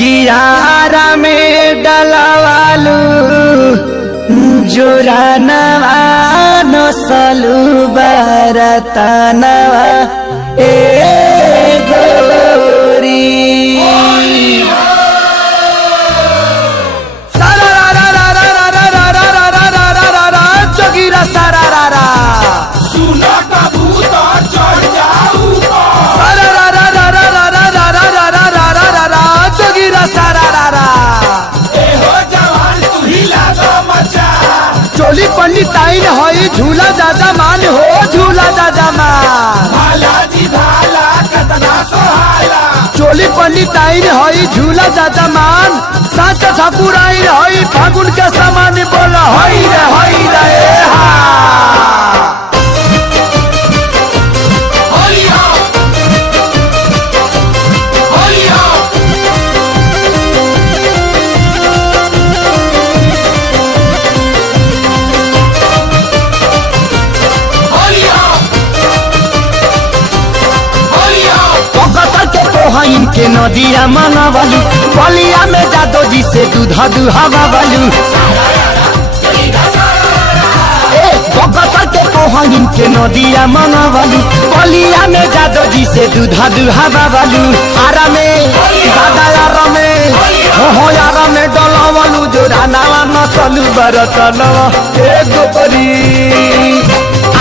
कियारा में डलवालू जोरानवा नसलू बरतनवा ए गोरी जोगिरा सारा रा सुना कबूतर चढ़ जाऊ जोगिरा सारा रा हो जवान तू ही लागो मचा चोली पंडिताइन होई झूला दादा मान हो झूला दादा मान भाला जी भाला कतना सोहाला चोली पंडिताइन होई झूला दादा मान साच ठाकुराइन होई फागुन के समान बोला होई रे हा होली हो होली हो होली हो होली हो के कोहइन के नदिया मनवालू बलिया में जादो जी से दूधा दुहावा वालू के कोहइन के नदिया मनवालू बलिया में जादो जी से दूधा दुहावा वालू आरा में दादा यारा में हो यारा में डलवालू जो रानावा नसलू बरतनवा ए गोरी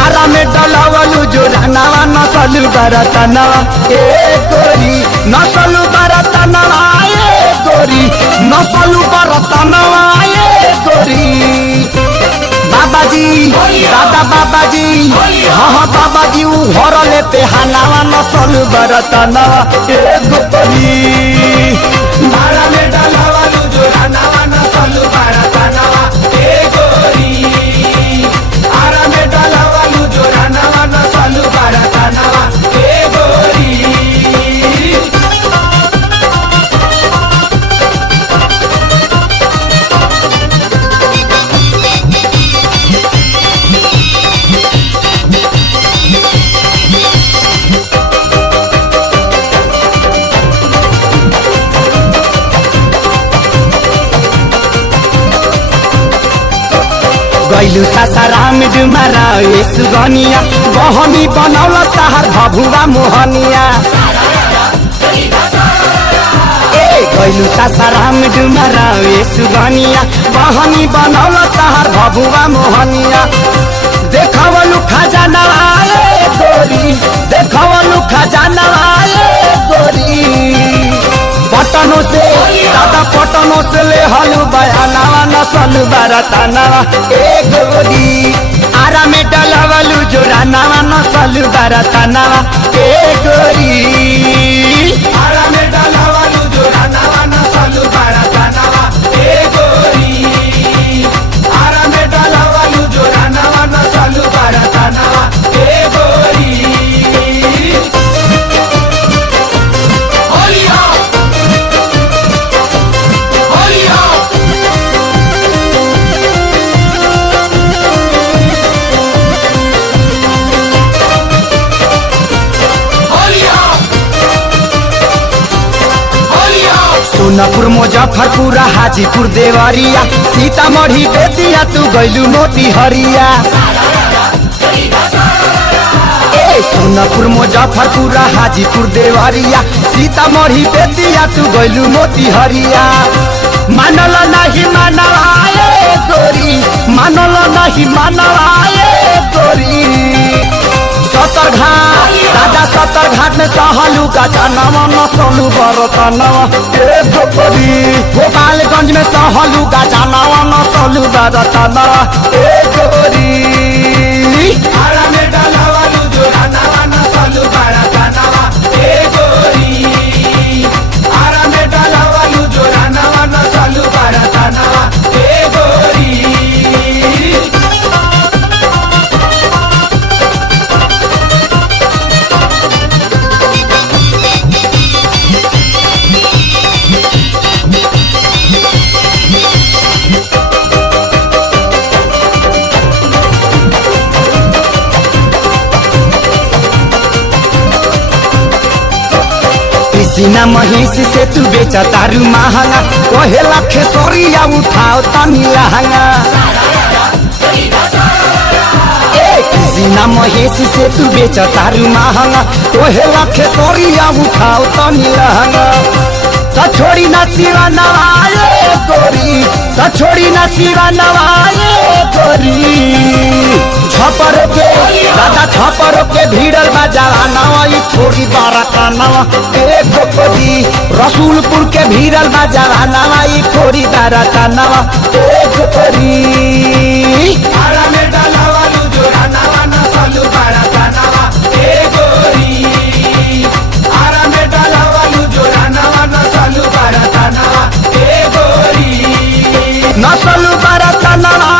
आरा में डलवालू जो रानावा नसलू बरतनवा ए गोरी नसलू बरतनवा ए गोरी नसलू बरतनवा ए गोरी बाबाजी दादा बाबाजी हाँ बाबाजी उ घर ले पे हनावा नसलू बरतनवा ए गोरी मारा में डलवालू जो रानावा नसलू बरतनवा ए गोरी आरा में डलवालू जो रानावा नसलू बरतनवा ए गोरी गैलू सासाराम डुमारा ए सुगनिया बहनी बनौल ताहार भभुआ मोहनिया ए गैलू सासाराम डुमारा ए सुगनिया बहनी बनौल ताहार भभुआ मोहनिया देखवलू खजाना ए गोरी देखवलू खजाना ए गोरी पटनों से दादा पटनों से ले हलू बयानावा नसलू बरतनवा ए गोरी आरा में डलवलू जो रानावा नसलू बरतनवा ए गोरी आरा में डलवालू जो रानावा नसलू बरतनवा ए गोरी आरा में डलवालू जो रानावा नसलू बरतनवा ए गोरी होली हो होली हो होली हो होली हो सोनपुर मुजफ्फरपुर हाजीपुर देवरिया सीतामढ़ी बेतिया तू गैलू मोती हरिया ए सोनपुर मुजफ्फरपुर हाजीपुर देवरिया सीतामढ़ी बेतिया तू गैलू मोती हरिया मानल नहीं मानवा ए गोरी मानल नहीं मानवा ए गोरी सतर घाट दादा सतर घाट में सहलू का जानवा नसलू बरतनवा ए गोरी गोपालगंज में सहलू का जानवा नसलू बरतनवा ए गोरी आरा में डलवालू जो रानावा नसलू बरतनवा ए गोरी आरा में डलवालू जो रानावा नसलू बरतनवा ए गोरी सीना महेश से तू बेच तारू महंगा कहेला खेसरिया उठाओ तनी लहंगा सीना महेश से तू बेच तारू महंगा कहेला खेसरिया उठाओ तनी लहंगा तो छोड़ी ना सिवा नवाए गोरी तो छोड़ी ना सिवा नवाए गोरी छपर के दादा छपर के भीड़ल बाजावा नवा थोड़ी बारा का नवा एक गोरी रसूलपुर के भीड़ल बाजावा नवा थोड़ी बारा का नवा एक गोरी आरा में डाला वालू जोरा नवा नसलू बड़ा तनावा ए गोरी आरा में डाला वालू जोरा नवा नसलू बड़ा तनावा ए गोरी नसलू बारा का नवा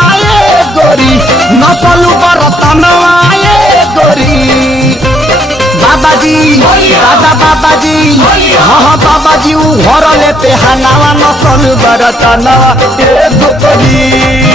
गोरी नसलू बारा का नवा गोरी बाबाजी दादा बाबाजी हाँ बाबाजी उ घर ले पे हनावा नसलू बारा का नवा गोरी